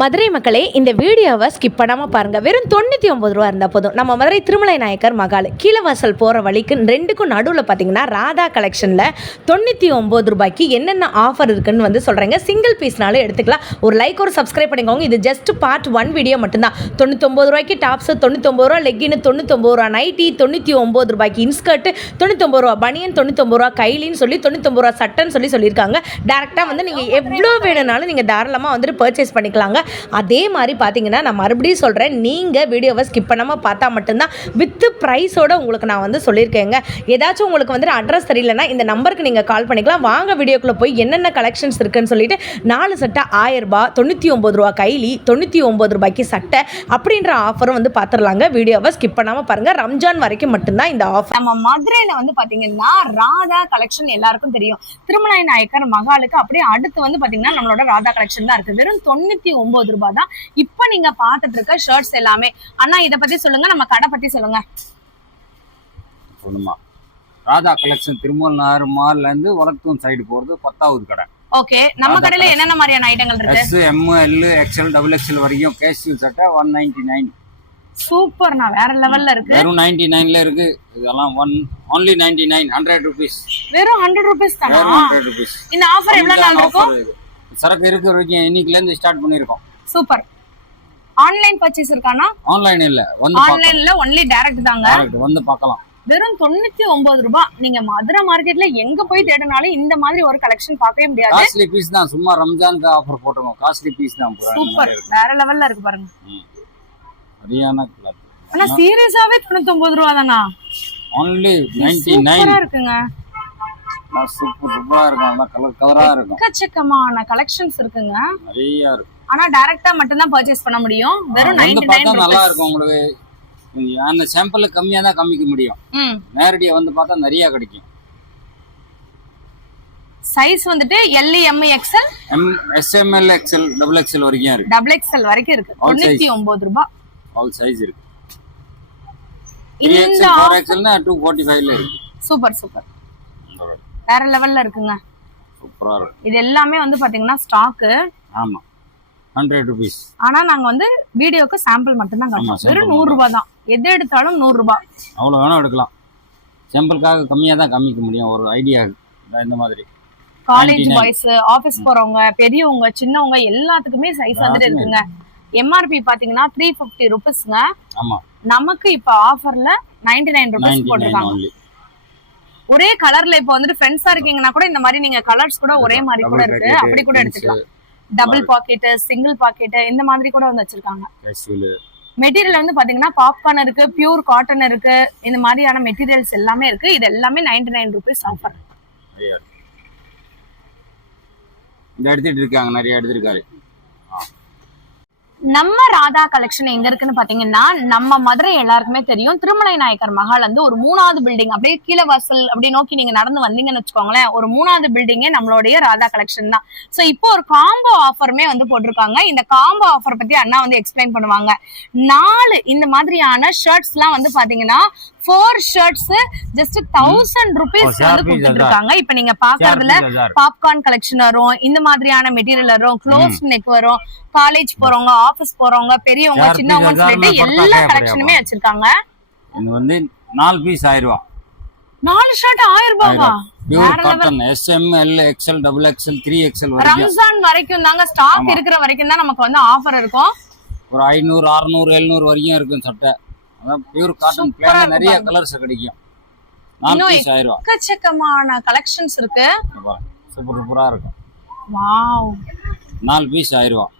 மதுரை மக்களே, இந்த வீடியோவை ஸ்கிப் பண்ணாமல் பாருங்கள். வெறும் 99 ரூபா இருந்தால் போதும். நம்ம மதுரை திருமலை நாயக்கர் மகால் கீழவாசல் போகிற வழிக்கு ரெண்டுக்கும் நடுவில் பார்த்தீங்கன்னா ராதா கலெக்ஷனில் 99 ரூபாய்க்கு என்னென்ன ஆஃபர் இருக்குன்னு வந்து சொல்கிறேங்க. சிங்கிள் பீஸ்னாலும் எடுத்துக்கலாம். ஒரு லைக் ஒரு சப்ஸ்கிரைப் பண்ணிக்கோங்க. இது ஜஸ்ட் பார்ட் 1 வீடியோ மட்டும்தான். 99 ரூபாய்க்கு டாப்ஸு, 99 ரூபா லெக்கின்னு, 99 ரூபா நைட்டி, 99 ரூபாய்க்கு இன்ஸ்கர்ட்டு, 99 ரூபா பனியன், 99 ரூபா கைலின்னு சொல்லி 99 ரூபா சட்டைன்னு சொல்லியிருக்காங்க. டேரெக்டாக வந்து நீங்கள் எவ்வளோ வேணும்னாலும் நீங்கள் தாராளமாக வந்துட்டு பர்ச்சேஸ் பண்ணிக்கலாங்க. அதே மாதிரி பார்த்தீங்கன்னா, நான் மறுபடியும் சொல்கிறேன், நீங்கள் வீடியோவை ஸ்கிப் பண்ணாமல் பார்த்தா மட்டும்தான் வித் ப்ரைஸோட உங்களுக்கு நான் வந்து சொல்லியிருக்கேங்க. ஏதாச்சும் உங்களுக்கு வந்து அட்ரஸ் தெரியலன்னா இந்த நம்பருக்கு நீங்கள் கால் பண்ணிக்கலாம். வாங்க வீடியோக்குள்ளே போய் என்னென்ன கலெக்ஷன்ஸ் இருக்குன்னு சொல்லிட்டு 4 சட்டை 1000 ரூபாய், 99 ரூபா கைலி, 99 ரூபாய்க்கு சட்டை அப்படின்ற ஆஃபரும் வந்து பார்த்துடலாங்க. வீடியோவை ஸ்கிப் பண்ணாமல் பாருங்கள். ரம்ஜான் வரைக்கும் மட்டும்தான் இந்த ஆஃபர். நம்ம மதுரையில் வந்து பார்த்தீங்கன்னா ராதா கலெக்ஷன் எல்லாருக்கும் தெரியும். திருமலை நாயக்கர் மகாலுக்கு அப்படியே அடுத்து வந்து பார்த்தீங்கன்னா நம்மளோட ராதா கலெக்ஷன் தான் இருக்குது. வெறும் 99 ரூபாய் தான். இப்போ நீங்க பார்த்துட்டு இருக்க ஷர்ட்ஸ் எல்லாமே. அண்ணா இதை பத்தி சொல்லுங்க, நம்ம கடை பத்தி சொல்லுங்க. ராதா கலெக்ஷன் திருமல் நாயர் மால்ல இருந்து வடத்தூன் சைடு போறது 10வது கடை. ஓகே, நம்ம கடையில என்னென்ன மாதிரியான ஐட்டங்கள் இருக்கு? S, M, L, XL, double XL வரைக்கும் கேஷுவல் சட்டை 199. சூப்பர்ண்ணா, வேற லெவல்ல இருக்கு. வெறும் 99ல இருக்கு. இதெல்லாம் only 99, 100 rupees. வெறும் 100 rupees தானா? 100 rupees. இந்த ஆஃபர் எவ்வளவு நாள் இருக்கும்? சரக்கு இருக்கிற வரைக்கும் இன்னைக்குல இருந்து ஸ்டார்ட் பண்ணிருக்கோம். சூப்பர். ஆன்லைன் பர்ச்சேஸ் இருக்கானா? ஆன்லைன் இல்ல, வந்து ஆன்லைன்ல ஒன்லி டைரக்ட் தாங்க. டைரக்ட் வந்து பார்க்கலாம். வெறும் 99 ரூபாய். நீங்க மதுரை மார்க்கெட்ல எங்க போய் தேடினாலும் இந்த மாதிரி ஒரு கலெக்ஷன் பார்க்கவே முடியாது. காஸ்ட்லி பீஸ் தான். சும்மா ரம்ஜானுக்கு ஆஃபர் போட்டுருக்கோம். காஸ்ட்லி பீஸ் தான். சூப்பர், வேற லெவல்ல இருக்கு பாருங்க. ஹரியானா கிளாத். ஆனா சீரியஸாவே 99 ரூபாய் தானா? only 99. சூப்பரா இருக்குங்க. சூப்பரா இருக்கும். கலர் கலரா இருக்கும். எக்கச்சக்கமான கலெக்ஷன்ஸ் இருக்குங்க. நிறைய இருக்கு. ஆனா டைரக்டா மட்டும் தான் பர்ச்சேஸ் பண்ண முடியும். வெறும் 99 நல்லா இருக்கும். உங்களுக்கு அந்த சாம்பிள் கம்மியா தான் காமிக்க முடியும். நேரடியா வந்து பார்த்தா நிறைய கிடைக்கும். சைஸ் வந்துட்டு L, M, XL, M, S, M, L, XL, double XL வரைக்கும் இருக்கு. டபுள் எக்ஸ்எல் வரைக்கும் இருக்கு. 99 ரூபாய். ஆல் சைஸ் இருக்கு. இந்த 4 எக்ஸ்எல்னா 245ல இருக்கு. சூப்பர் சூப்பர், வேற லெவல்ல இருக்குங்க. சூப்பரா இருக்கு. இது எல்லாமே வந்து பாத்தீங்கன்னா ஸ்டாக். ஆமா, 100 rupees. ஆனா நாங்க வந்து வீடியோக்கு சாம்பிள் மட்டும் தான் காட்டுறோம். வெறும் 100 ரூபாய் தான். எது எடுத்தாலும் 100 ரூபாய். அவ்வளவு வேணா எடுக்கலாம். சாம்பிளுக்காக கம்மியா தான் காமிக்க முடியும். ஒரு ஐடியா இந்த மாதிரி. காலேஜ் பாய்ஸ், ஆபீஸ் போறவங்க, பெரியவங்க, சின்னவங்க எல்லாத்துக்குமே சைஸ் வந்துட்டு இருக்குங்க. எம்ஆர்பி பாத்தீங்கன்னா 350 ரூபீஸ்ங்க. ஆமா, நமக்கு இப்ப ஆஃபர்ல 99 ரூபீஸ் போட்டுருக்காங்க. ஒரே கலர்ல இப்ப வந்துட்டு ஃப்ரெண்ட்ஸா இருக்கீங்கன்னா கூட இந்த மாதிரி நீங்க கலர்ஸ் கூட ஒரே மாதிரி கூட இருக்கு. அப்படி கூட எடுத்துக்கலாம். டபுள் பாக்கெட், சிங்கிள் பாக்கெட் இந்த மாதிரி கூட வந்து வச்சிருக்காங்க. மெட்டீரியல் வந்து பாத்தீங்கன்னா பாப்கார்ன் இருக்கு, பியூர் காட்டன் இருக்கு. இந்த மாதிரியான மெட்டீரியல்ஸ் எல்லாமே இருக்கு. இது எல்லாமே 99 ரூபீஸ் ஆஃபர். இந்த எடுத்துட்டு இருக்காங்க, நிறைய எடுத்துருக்காரு. நம்ம ராதா கலெக்ஷன் எங்க இருக்குன்னு பாத்தீங்கன்னா, நம்ம மதுரை எல்லாருக்குமே தெரியும். திருமலை நாயக்கர் மகால் வந்து ஒரு 3வது பில்டிங். அப்படியே கீழே வாசல் அப்படி நோக்கி நீங்க நடந்து வந்தீங்கன்னு வச்சுக்கோங்களேன், ஒரு 3வது பில்டிங்கே நம்மளுடைய ராதா கலெக்ஷன் தான். சோ இப்போ ஒரு காம்போ ஆஃபருமே வந்து போட்டிருக்காங்க. இந்த காம்போ ஆஃபர் பத்தி அண்ணா வந்து எக்ஸ்பிளைன் பண்ணுவாங்க. 4 இந்த மாதிரியான ஷர்ட்ஸ் எல்லாம் வந்து பாத்தீங்கன்னா 4 ஷர்ட்ஸ் ஜஸ்ட் 1000 rupees வந்து கொடுத்துட்டு இருக்காங்க. இப்ப நீங்க பாக்குறதுல பாப்கார்ன் கலெக்ஷன் வரும், இந்த மாதிரியான மெட்டீரியல் வரும், க்ளோஸ் நெக் வரும். காலேஜ் போறவங்க, ஆபீஸ் போறவங்க, பெரியவங்க, சின்னவங்க சொல்லிட்டு எல்லா கலெக்ஷனுமே வச்சிருக்காங்க. இது வந்து 4 பீஸ் 1000 ரூபாய். 4 ஷர்ட் 1000 ரூபாயா? Pure cotton, S, M, L, XL, double XL, 3XL வரைக்கும். ரம்ஜான் வரைக்கும் தாங்க ஸ்டாக் இருக்கிற வரைக்கும் தான் நமக்கு வந்து ஆஃபர் இருக்கும். ஒரு 500, 600, 700 வரைக்கும் இருக்கும் சட்டை. அதான் பியூர் காட்டன் பிளான் நிறைய கலர்ஸ் கிடைக்கும். 4 பீஸ் 1000 ரூபாய். எக்கச்சக்கமான கலெக்ஷன்ஸ் இருக்கு. சூப்பர் சூப்பரா இருக்கும். வாவ், 4 பீஸ் 1000 ரூபாய்.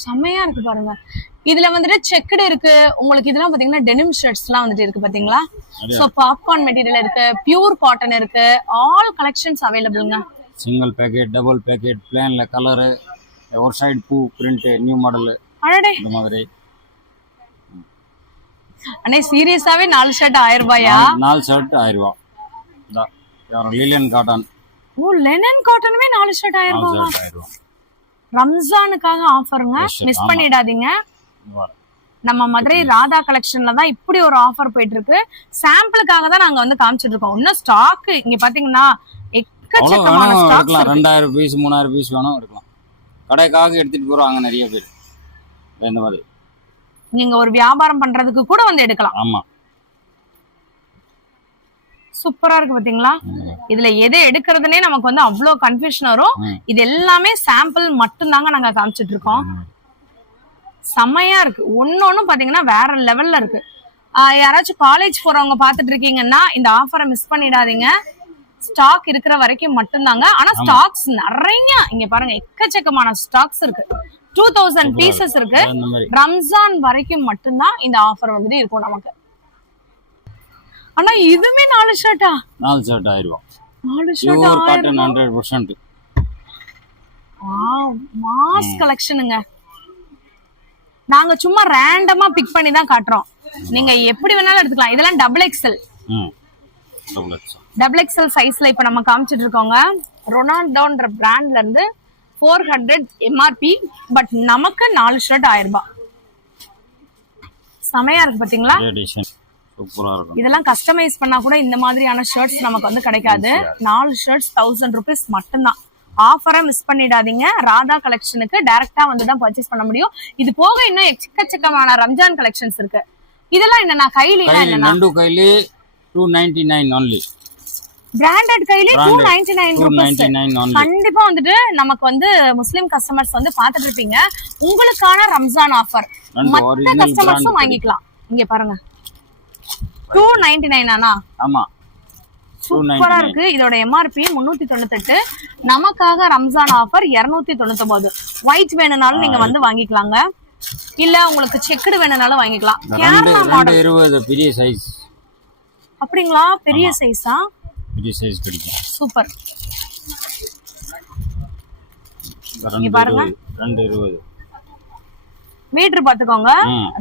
செமையா இருக்கு பாருங்க. இதுல வந்துட்டு செக்குடு இருக்கு. உங்களுக்கு இதெல்லாம் பாத்தீங்கன்னா டெனிம் ஷர்ட்ஸ் எல்லாம் வந்துட்டு இருக்கு பாத்தீங்களா? சோ பாப்கார்ன் மெட்டீரியல் இருக்கு, பியூர் காட்டன் இருக்கு. ஆல் கலெக்ஷன்ஸ் அவைலபிள்ங்க. சிங்கிள் பேக்கெட், டபுள் பேக்கெட், பிளான்ல கலர், ஒரு சைடு பூ பிரிண்ட், நியூ மாடல் அடடே இந்த மாதிரி. அண்ணே சீரியஸாவே 4 ஷர்ட் 1000 ரூபாயா? 4 ஷர்ட் 1000 ரூபாய். யாரும் லினன் காட்டன். ஓ, லெனன் காட்டனுமே 4 ஷர்ட் 1000 ரூபாய். ரம்ஜானுக்காக ஆஃபருங்க, மிஸ் பண்ணிடாதீங்க. நம்ம மதுரை ராதா கலெக்ஷன்ல தான் இப்படி ஒரு ஆஃபர் போயிட்டு இருக்கு. சாம்பிளுக்காக தான் நாங்க வந்து காமிச்சிட்டு இருக்கோம். இன்னும் ஸ்டாக் இங்க பாத்தீங்கன்னா எக்கச்சக்கமான ஸ்டாக். 2000 பீஸ் 3000 பீஸ் வேணும் எடுக்கலாம். கடைக்காக எடுத்துட்டு போறாங்க நிறைய பேர் இந்த மாதிரி. நீங்க ஒரு வியாபாரம் பண்றதுக்கு கூட வந்து எடுக்கலாம். ஆமா, சூப்பரா இருக்கு பாத்தீங்களா. இதுல எதை எடுக்கிறதுனே நமக்கு வந்து அவ்வளவு கன்ஃபியூஷன் வரும். இது எல்லாமே சாம்பிள் மட்டும் தாங்க நாங்க காமிச்சிட்டு இருக்கோம். செம்மையா இருக்கு. ஒன்னொன்னும் பாத்தீங்கன்னா வேற லெவல்ல இருக்கு. யாராச்சும் காலேஜ் போறவங்க பாத்துட்டு இருக்கீங்கன்னா இந்த ஆஃபரை மிஸ் பண்ணிடாதீங்க. ஸ்டாக் இருக்கிற வரைக்கும் மட்டும்தாங்க. ஆனா ஸ்டாக்ஸ் நிறைய இங்க பாருங்க, எக்கச்சக்கமான ஸ்டாக்ஸ் இருக்கு. 2000 பீசஸ் இருக்கு. ரம்ஜான் வரைக்கும் மட்டும்தான் இந்த ஆஃபர் வந்துட்டு இருக்கும் நமக்கு. ஆனா இதுமே 4 ஷர்ட்டா? 4 ஷர்ட் 1000 ரூபாய். 4 ஷர்ட் 100%. Wow, mass கலெக்ஷனுங்க. நாங்க சும்மா ரேண்டமா பிக் பண்ணி தான் காட்டுறோம். நீங்க எப்படி வேணாலும் எடுத்துக்கலாம். இதெல்லாம் XXL. XXL சைஸ்ல இப்ப நம்ம காமிச்சிட்டு இருக்கோங்க. ரொனால்டோன்ற பிராண்ட்ல இருந்து 400 MRP. பட் நமக்கு 4 ஷர்ட் 1000 ரூபாய். செமையா இருக்கு பாத்தீங்களா. இதெல்லாம் கஸ்டமைஸ் பண்ணா கூட இந்த மாதிரியான ஷர்ட்ஸ் நமக்கு வந்து கிடைக்காது. 4 ஷர்ட்ஸ் 1000 rupees மட்டும்தான். ஆஃபரை மிஸ் பண்ணிடாதீங்க. ராதா கலெக்ஷனுக்கு டைரக்டா வந்து தான் பர்ச்சேஸ் பண்ண முடியும். இது போக இன்னும் எக்கச்சக்கமான ரம்ஜான் கலெக்ஷன்ஸ் இருக்கு. இதெல்லாம் என்னன்னா கைலி நண்டு கைலி 299 only. பிராண்டட் கைலி 299 rupees. கண்டிப்பா வந்துட்டு நமக்கு வந்து முஸ்லிம் கஸ்டமர்ஸ் வந்து பாத்துட்டு இருப்பீங்க. உங்களுக்கான ரம்ஜான் ஆஃபர் மத்த கஸ்டமர்ஸும் வாங்கிக்கலாம். இங்க பாருங்க 299 ஆனா? ஆமா, சூப்பரா இருக்கு. இதோட எம்ஆர்பி 398. நமக்காக ரம்ஜான் ஆஃபர் 299. ஒயிட் வேணும்னாலும் நீங்க வந்து வாங்கிக்கலாங்க. இல்ல உங்களுக்கு செக்குடு வேணும்னாலும் வாங்கிக்கலாம். கேரளா மாடல் 20 பெரிய சைஸ். அப்படிங்களா? பெரிய சைஸா? பெரிய சைஸ் கிடைக்கும். சூப்பர். இங்க பாருங்க 220 மீட்டர் பாத்துக்கோங்க.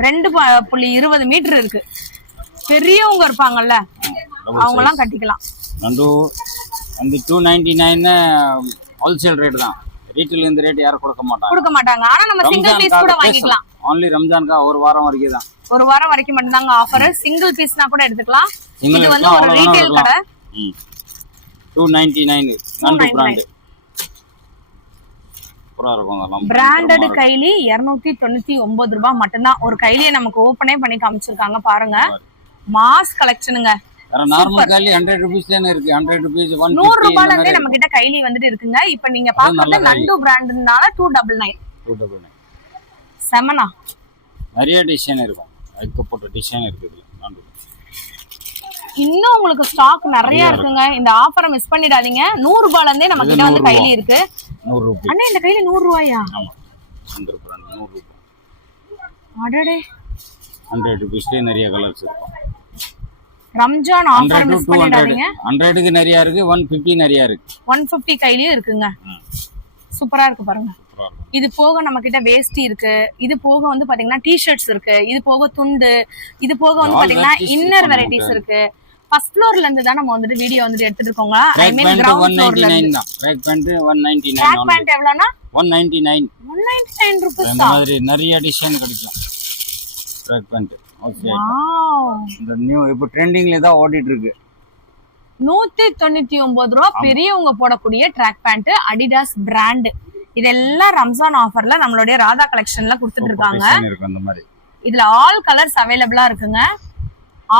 2.20 மீட்டர் இருக்கு. பெரியவங்க இருப்பாங்கல்ல, அவங்க எல்லாம் கட்டிக்கலாம். நண்டு வந்து 299 ஹோல்சேல் ரேட் தான். ரீட்டைல் இந்த ரேட் யாரும் கொடுக்க மாட்டாங்க. ஆனா நம்ம சிங்கிள் பீஸ் கூட வாங்கிக்கலாம். only ரம்ஜானுக்கு ஒரு வாரம் வரைக்கும் தான். ஒரு வாரம் வரைக்கும் மட்டும் தாங்க ஆஃபர். சிங்கிள் பீஸ்னா கூட எடுத்துக்கலாம். இது வந்து ஒரு ரீட்டைல் கடை. 299 நண்டு பிராண்ட். சூப்பரா இருக்கும். அதெல்லாம் பிராண்டட் கைலி 299 ரூபாய் மட்டும்தான். ஒரு கைலியை நமக்கு ஓபனே பண்ணி காமிச்சிருக்காங்க பாருங்க. மாஸ் கலெக்ஷனுங்க. நார்மல் கைலி 100 ரூபீஸ்ல இருக்கு. 100 ரூபீஸ் 100 ரூபாயில இருந்தே நம்ம கிட்ட கைலி வந்துட்டு இருக்குங்க. இப்போ நீங்க பாக்குறது நண்டு பிராண்ட்னால 299. செமனா நிறைய டிசைன் இருக்கும். ஐக்கப்பட்ட டிசைன் இருக்குது. நண்டு இன்னும் உங்களுக்கு ஸ்டாக் நிறைய இருக்குங்க. இந்த ஆஃபரை மிஸ் பண்ணிடாதீங்க. 100 ரூபாயில இருந்தே நம்ம கிட்ட வந்து கைலி இருக்கு. 100 ரூபாய். அண்ணா இந்த கைலி 100 ரூபாயா? ஆமா, 100 ரூபாய். அடடே, 100 ரூபீஸ்ல நிறைய கலர்ஸ் இருக்கும். ரம்ஜான் ஆஃபர் மிஸ் பண்ணிடாதீங்க. 100க்கு நிறைய இருக்கு. 150 நிறைய இருக்கு. 150 கைலியும் இருக்குங்க. சூப்பரா இருக்கு பாருங்க. இது போக நம்ம கிட்ட வேஷ்டி இருக்கு. இது போக வந்து பாத்தீங்கன்னா டி-ஷர்ட்ஸ் இருக்கு. இது போக துண்டு. இது போக வந்து பாத்தீங்கன்னா இன்னர் வெரைட்டிஸ் இருக்கு. ஃபர்ஸ்ட் ஃப்ளோர்ல இருந்து தான் நம்ம வந்து வீடியோ வந்து எடுத்துட்டு இருக்கோங்க. ஐ மீன் கிரவுண்ட் ஃப்ளோர்ல இருந்து. Track pant 199. ட்ராக் பேண்ட் எவ்வளவுனா? 199. 199 ரூபாய். இந்த மாதிரி நிறைய டிசைன் கிடைக்கும். Track pant okay. வாவ், இந்த நியூ இப்போ ட்ரெண்டிங்ல தான் ஓடிட்டு இருக்கு. 199 ரூபாய் பெரியவங்க போடக்கூடிய ட்ராக் பேண்ட் அடிடாஸ் பிராண்ட். இதெல்லாம் ரம்ஜான் ஆஃபர்ல நம்மளுடைய ராதா கலெக்ஷன்ல கொடுத்துட்டு இருக்காங்க. இதுல ஆல் கலர்ஸ் அவைலபிளா இருக்குங்க.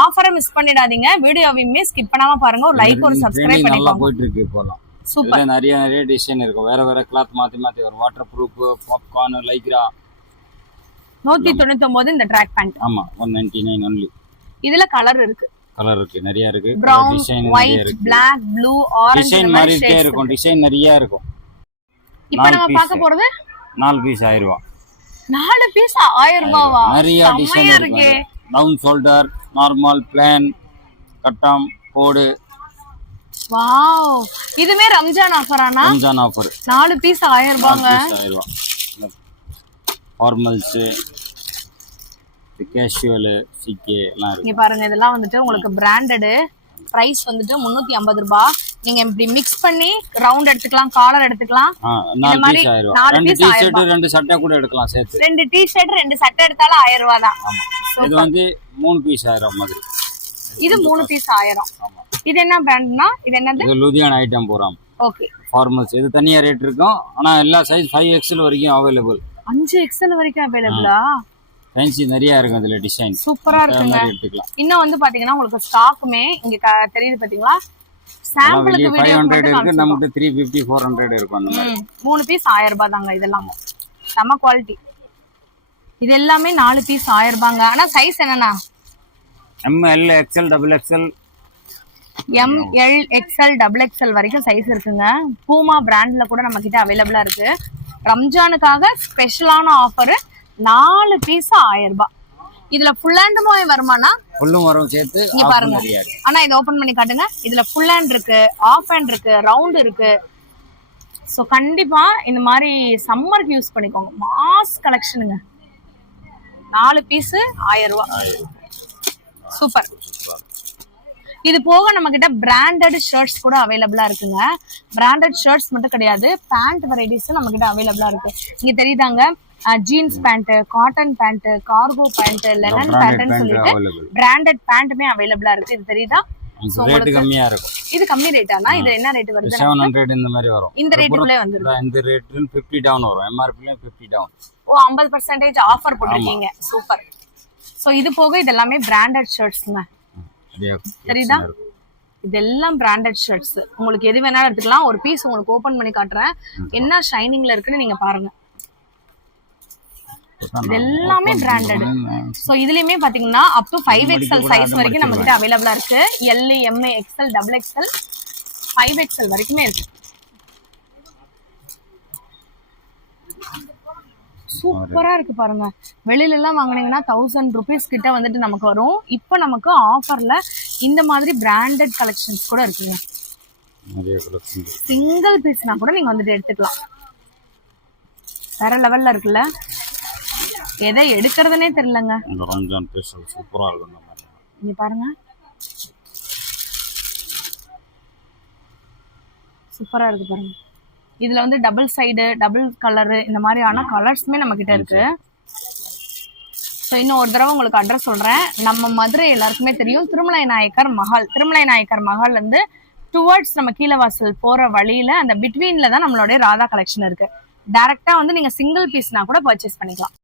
ஆஃபரை மிஸ் பண்ணிடாதீங்க. வீடியோவையுமே ஸ்கிப் பண்ணாம பாருங்க. ஒரு லைக் ஒரு சப்ஸ்கிரைப் பண்ணிக்கோங்க. நல்லா போயிட்டு இருக்கு இப்போலாம். சூப்பர். நிறைய டிசைன் இருக்கு. வேற கிளாத் மாத்தி வரும். Water proof, popcorn, Lycra. 199 இந்த ட்ராக் பேண்ட். ஆமா, 199 only. இதுல கலர் இருக்கு. நிறைய இருக்கு. டிசைன் நிறைய இருக்கு. Black, blue, orange டிசைன் மாதிரியே இருக்கும். டிசைன் நிறைய இருக்கும். இப்போ நம்ம பார்க்க போறது 4 பீஸ் 1000 ரூபாய். 4 பீஸ் 1000 ரூபாயா? நிறைய டிசைன் இருக்கு. டவுன் ஷோல்டர், நார்மல், பிளான், கட்டம், கோடு. வாவ், இதுமே ரம்ஜான் ஆஃபரானா? ரம்ஜான் ஆஃபர். 4 பீஸ் 1000 ரூபாங்க. 1000 ரூபாய். ஃபார்மல்ஸ், கேஷுவல், சிகே எல்லாம் இருக்கு. இங்க பாருங்க, இதெல்லாம் வந்துட்டு உங்களுக்கு பிராண்டட். பிரைஸ் வந்துட்டு 350 ரூபாய். நீங்க இப்படி மிக்ஸ் பண்ணி ரவுண்ட் எடுத்துக்கலாம், காலர் எடுத்துக்கலாம். இந்த மாதிரி 4 பீஸ் 1000 ரூபாய். 2 சட்டை கூட எடுக்கலாம் சேர்த்து. 2 டி-ஷர்ட் 2 சட்டை எடுத்தாலும் 1000 ரூபாய் தான். ஆமா, இது வந்து 3 பீஸ் 1000 மாதிரி. இது 3 பீஸ் 1000. ஆமா. இது என்ன பிராண்ட்னா? இது என்னது? இது லுதியானா ஐட்டம் போறோம். ஓகே, ஃபார்மல்ஸ் இது தனியாக ரேட் இருக்கும். ஆனால் எல்லா சைஸ் 5XL வரைக்கும் அவைலபிள். 5XL வரைக்கும் அவைலபிளா? ஃபேன்சி நிறைய இருக்கும் இதுல டிசைன். சூப்பரா இருக்குங்க. எடுத்துக்கலாம். இன்னும் வந்து பாத்தீங்கன்னா உங்களுக்கு ஸ்டாக்குமே இங்க தெரியுது பாத்தீங்களா? சாம்பிளுக்கு வீடியோ 500 இருக்கு, நமக்கு 350 400 இருக்கும். அந்த மாதிரி 3 பீஸ் 1000 ரூபாய் தாங்க. இதெல்லாம் செம குவாலிட்டி. இது எல்லாமே 4 பீஸ் 1000 ரூபாங்க. ஆனா சைஸ் என்னன்னா ML XL XXL ML XL XXL வரைக்கும் சைஸ் இருக்குங்க. பூமா பிராண்ட்ல கூட நம்ம கிட்ட அவைலபிளா இருக்கு. ரம்ஜானுக்காக ஸ்பெஷலான ஆஃபர் 4 பீஸ் 1000 ரூபாய். இதுல ஃபுல் ஹேண்டுமே வருமானா? ஃபுல்லும் வரும் சேர்த்து. இங்க பாருங்க. ஆனா இத ஓபன் பண்ணி காட்டுங்க. இதுல ஃபுல் ஹேண்ட் இருக்கு, ஆஃப் ஹேண்ட் இருக்கு, ரவுண்ட் இருக்கு. சோ கண்டிப்பா இந்த மாதிரி சம்மருக்கு யூஸ் பண்ணிக்கோங்க. மாஸ் கலெக்ஷனுங்க. 4 பீஸ் 1000 ரூபாய். சூப்பர். இது போக நம்ம கிட்ட பிராண்டட் ஷர்ட்ஸ் கூட அவைலபிளா இருக்குங்க. பிராண்டட் ஷர்ட்ஸ் மட்டும் கிடையாது, பேண்ட் வெரைட்டிஸ் நம்ம கிட்ட அவைலபிளா இருக்கு. இங்க தெரியுதாங்க, jeans pant, cotton pant, cargo pant, linen பேண்ட்னு சொல்லிட்டு பிராண்டட் பேண்ட்டுமே அவைலபிளா இருக்கு. இது தெரியுதா? ரேட் கம்மியா இருக்கும். இது கம்மி ரேட்டானா? இது என்ன ரேட் வருது? 700 இந்த மாதிரி வரும். இந்த ரேட்டுக்குள்ளே வந்துரும். இந்த ரேட்ல 50 டவுன் வரும். MRP ல 50 டவுன். ஓ 50% ஆஃபர் போட்டுருக்கீங்க. சூப்பர். சோ இது போக இதெல்லாம் பிராண்டட் ஷர்ட்ஸ்ங்க. தெரியுதா? இதெல்லாம் பிராண்டட் ஷர்ட்ஸ். உங்களுக்கு எது வேணாலும் எடுத்துக்கலாம். ஒரு பீஸ் உங்களுக்கு ஓபன் பண்ணி காட்டுறேன். என்ன ஷைனிங்ல இருக்குன்னு நீங்க பாருங்க. இது எல்லாமே பிராண்டட். சோ இதுலயுமே பாத்தீங்கன்னா அப் டு 5XL சைஸ் வரைக்கும் நம்ம கிட்ட அவைலபிளா இருக்கு. L, M, XL, XXL, 5XL வரைக்குமே இருக்கு. சூப்பரா இருக்கு பாருங்க. வெளியில எல்லாம் வாங்குனீங்கன்னா 1000 rupees கிட்ட வந்துட்டு நமக்கு வரும். இப்போ நமக்கு ஆஃபர்ல இந்த மாதிரி பிராண்டட் கலெக்ஷன்ஸ் கூட இருக்குங்க. சிங்கிள் பீஸ்னா கூட நீங்க வந்துட்டு எடுத்துக்கலாம். வேற லெவல்ல இருக்குல்ல. எதை எடுக்கிறதுனே தெரியலங்க. ரம்ஜான் ஸ்பெஷல் சூப்பரா இருக்கும். இங்க பாருங்க, சூப்பரா இருக்கு பாருங்க. இதுல வந்து டபுள் சைடு, டபுள் கலரு, இந்த மாதிரியான கலர்ஸ்மே நம்ம கிட்ட இருக்கு. ஸோ இன்னும் ஒரு தடவை உங்களுக்கு அட்ரஸ் சொல்றேன். நம்ம மதுரை எல்லாருக்குமே தெரியும், திருமலை நாயக்கர் மஹால். திருமலை நாயக்கர் மஹால் வந்து டுவர்ட்ஸ் நம்ம கீழவாசல் போற வழியில அந்த பிட்வீன்ல தான் நம்மளுடைய ராதா கலெக்ஷன் இருக்கு. டைரக்டா வந்து நீங்க சிங்கிள் பீஸ்னா கூட பர்ச்சேஸ் பண்ணிக்கலாம்.